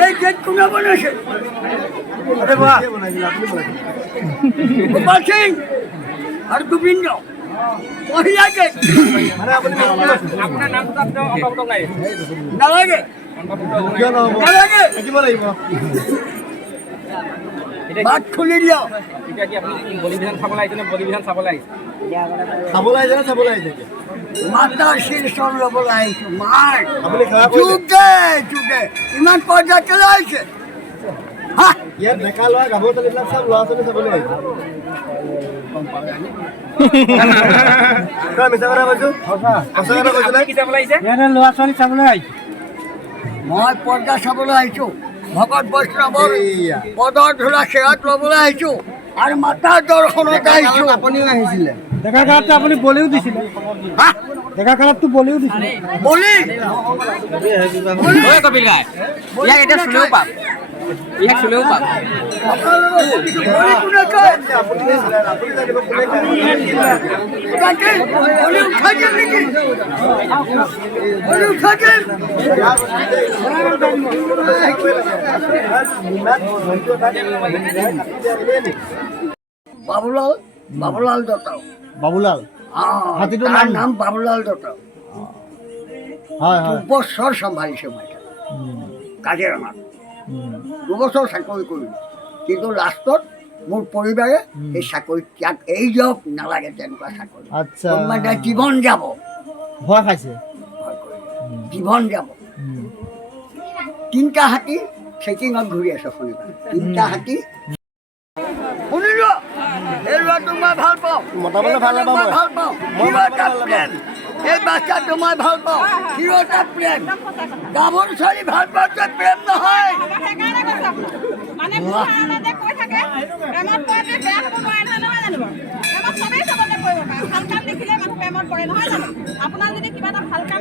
এই গেট কোনে বনাইছে গোপাল সিং আৰ গোবিন্দ মহিলা গেট নালাগে বাট খুলি দিয়ক মাতাৰ শীৰ্ষণ ল'বলৈ আহিছো মাৰ যুগে যুগে ইমান পৰ্যা কেলে আহিছে ইয়াত ডেকা ল'ৰা গাভৰু ছোৱালীবিলাক চব ল'ৰা ছোৱালী চাবলৈ আহিছে মিছা কথা কৈছো ল'ৰা ছোৱালী চাবলৈ আহিছে মই পৰ্দা চাবলৈ আহিছো ভকত বৈষ্ণৱৰ পদৰ ধূলা সেৱাত ল'বলৈ আহিছো আৰু মাতাৰ দৰ্শনত আহিছো আপুনিও আহিছিলে ডেকা কালততো আপুনি বলিও দিছিলে ডেকা কালততো বলিও দিছিলে বলি কপিল গায় ইয়াক এতিয়া চুলেও পাম ইয়াক চুলেও পাম বাবুলাল বাবুলাল দত্ত বাবুলাল হাতীটোৰ নাম বাবুলাল দত্ত হয় হয় দুবছৰ চম্ভালিছে মই কাজিৰঙাত দুবছৰ চাকৰি কৰিলোঁ কিন্তু লাষ্টত মোৰ পৰিবাৰে এই চাকৰি ত্যাগ এই যাওক নালাগে তেনেকুৱা চাকৰি আচ্ছা মানে জীৱন যাব ভয় খাইছে জীৱন যাব তিনিটা হাতী চেকিঙত ঘূৰি আছে শনিবাৰ তিনিটা হাতী শুনিলো এই ল'ৰাটোক মই ভাল পাওঁ মতাবলৈ ভাল নাপাওঁ মই। ভাল পাওঁ হিৰোটা প্ৰেম এই বাচ্চাটো মই ভাল পাওঁ হিৰোটা প্ৰেম গাভৰু ছোৱালী ভাল পাওঁতে প্ৰেম নহয় মানে কৈ থাকে প্ৰেমত পৰাটো বেয়া হ'ব নোৱাৰে নহয় জানো বাৰু প্ৰেমত চবেই চবতে কৰিব পাৰে ভাল কাম দেখিলে মানুহ প্ৰেমত পৰে নহয় জানো আপোনাৰ যদি কিবা এটা ভাল কাম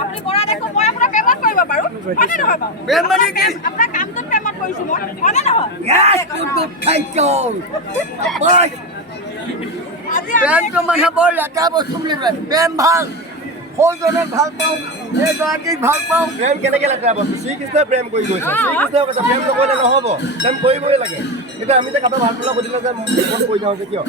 আপুনি কৰা দেখো মই আপোনাৰ প্ৰেমত কৰিব পাৰোঁ হয়নে নহয় বাৰু প্ৰেম মানে কি আপোনাৰ কামটোত প্ৰেমত কৰিছোঁ মই হয়নে নহয় আজি প্ৰেমটো মানুহে বৰ লেতেৰা বস্তু বুলি কয় প্ৰেম ভাল সৌজনক ভাল পাওঁ এইগৰাকীক ভাল পাওঁ প্ৰেম কেনেকৈ লেতেৰা বস্তু শ্ৰীকৃষ্ণই প্ৰেম কৰি গৈছে শ্ৰীকৃষ্ণই কৈছে প্ৰেম নকৰিলে নহ'ব প্ৰেম কৰিবই লাগে এতিয়া আমি যে কাৰোবাৰ ভাল পোৱা সুধিলে যে মন কৰি যাওঁ যে কিয়